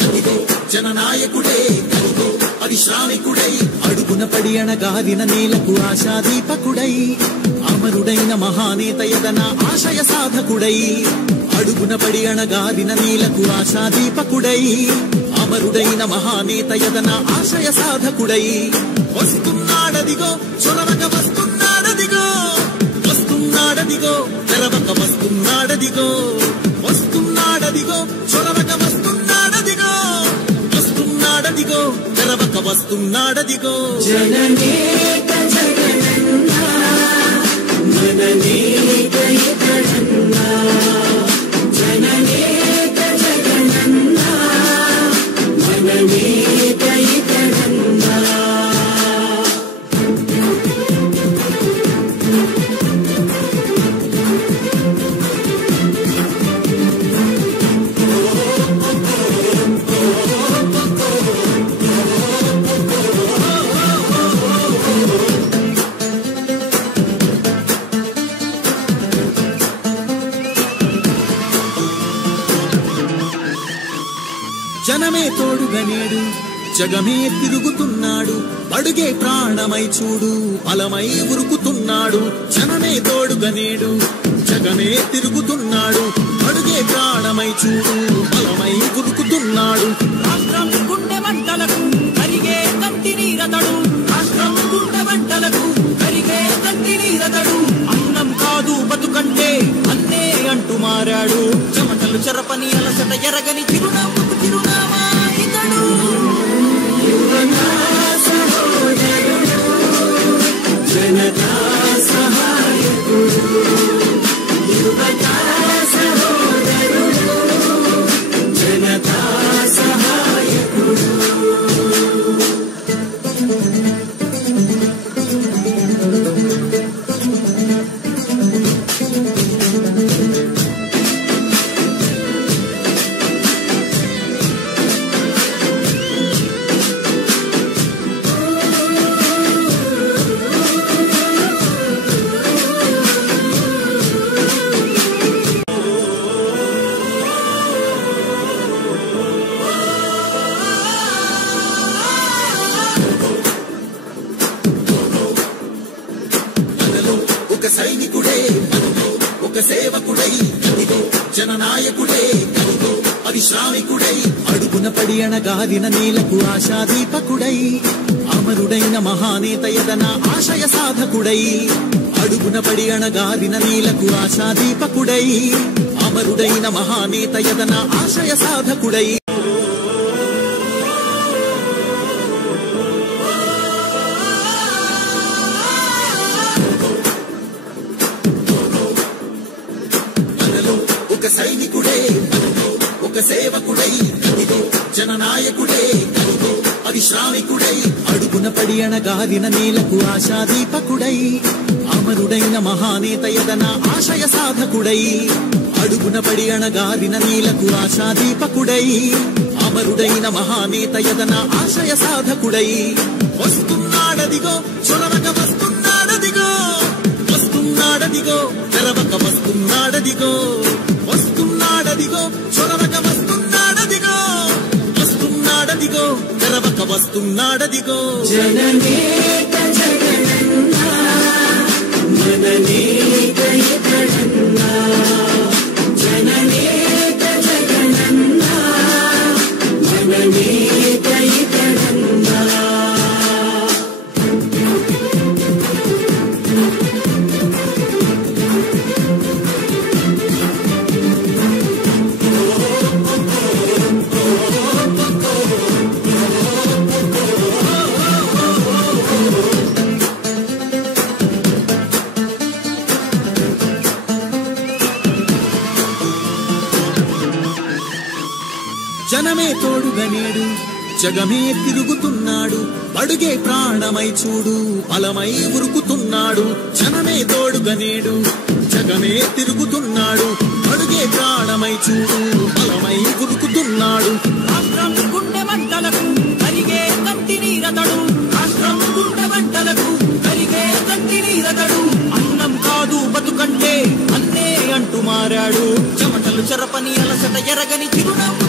కదిగో జననాయకుడే కదిగో పరిశ్రామికుడై అడుగున పడి అణగారిన నేలకు ఆశాదీపకుడై అమరుడైన మహానేత యదన ఆశయ సాధకుడై అడుగున పడి అణగారిన నేలకు ఆశాదీపకుడై అమరుడైన మహానేత యదన ఆశయ సాధకుడై వస్తున్నాడదిగో చొరవక వస్తున్నాడదిగో వస్తున్నాడదిగో తెరవక వస్తున్నాడదిగో వస్తున్నాడదిగో చొరవక వస్తున్నాడదిగో వస్తున్నాడదిగో తెరవక వస్తున్నాడదిగో జననేత జగనన్నా మననేత ఇతడన్నా జననేత జగనన్నా మననేత ఇతడన్నా జనమే తోడుగా నేడు జగమే తిరుగుతున్నాడు అడుగే ప్రాణమై చూడు బలమై ఉరుకుతున్నాడు జనమే తోడుగా నేడు జగమే తిరుగుతున్నాడు అడుగే ప్రాణమై చూడు బలమై ఉరుకుతున్నాడు రాష్ట్రం గుండె మంటలకు కరిగే కంటి నీరతడు రాష్ట్రం గుండె మంటలకు కరిగే కంటి నీరతడు అన్నం కాదు బతుకంటే అన్నే అంటూ మారాడు చెమటలు చెరపని అలసట ఎరగని చిరునవ్వుకు చిరునామా ఇతడు యువనా సహోదరుడు జనతా సహాయకుడు యువతా సహోదరుడు జనతా సహాయకుడు సైనికుడే కదిగో ఒక సేవకుడై కదిగో జననాయకుడే కదిగో పరిశ్రామికుడై అడుగున పడి అణగారిన నేలకు ఆశాదీపకుడై అమరుడైన మహానేత యదన ఆశయ సాధకుడై అడుగున పడి అణగారిన నేలకు ఆశాదీపకుడై అమరుడైన మహానేత యదన ఆశయ సాధకుడై ఒక సైనికుడే కదిగో ఒక సేవకుడై కదిగో జననాయకుడే కదిగో పరిశ్రామికుడై అడుగున పడి అణగారిన నేలకు ఆశాదీపకుడై అమరుడైన మహానేత యదన ఆశయ సాధకుడై అడుగున పడి అణగారిన నేలకు ఆశాదీపకుడై అమరుడైన మహానేత యదన ఆశయ సాధకుడై వస్తున్నాడదిగో చొరవక వస్తున్నాడదిగో వస్తున్నాడదిగో తెరవక వస్తున్నాడదిగో వస్తున్నాడదిగో చొరవక వస్తున్నాడదిగో వస్తున్నాడదిగో తెరవక వస్తున్నాడదిగో జననేత జగనన్నా మననేత ఇతడన్నా జననేత జగనన్నా మననేత ఇతడన్నా జనమే తోడుగా నేడు జగమే తిరుగుతున్నాడు అడుగే ప్రాణమై చూడు బలమై ఉరుకుతున్నాడు జనమే తోడుగా నేడు జగమే తిరుగుతున్నాడు అడుగే ప్రాణమై చూడు బలమై ఉరుకుతున్నాడు రాష్ట్రం గుండె మంటలకు కరిగే కంటి నీరతడు రాష్ట్రం గుండె మంటలకు కరిగే కంటి నీరతడు అన్నం కాదు బతుకంటే అన్నే అంటూ మారాడు చెమటలు చెరపని అలసట ఎరగని చిరునవ్వు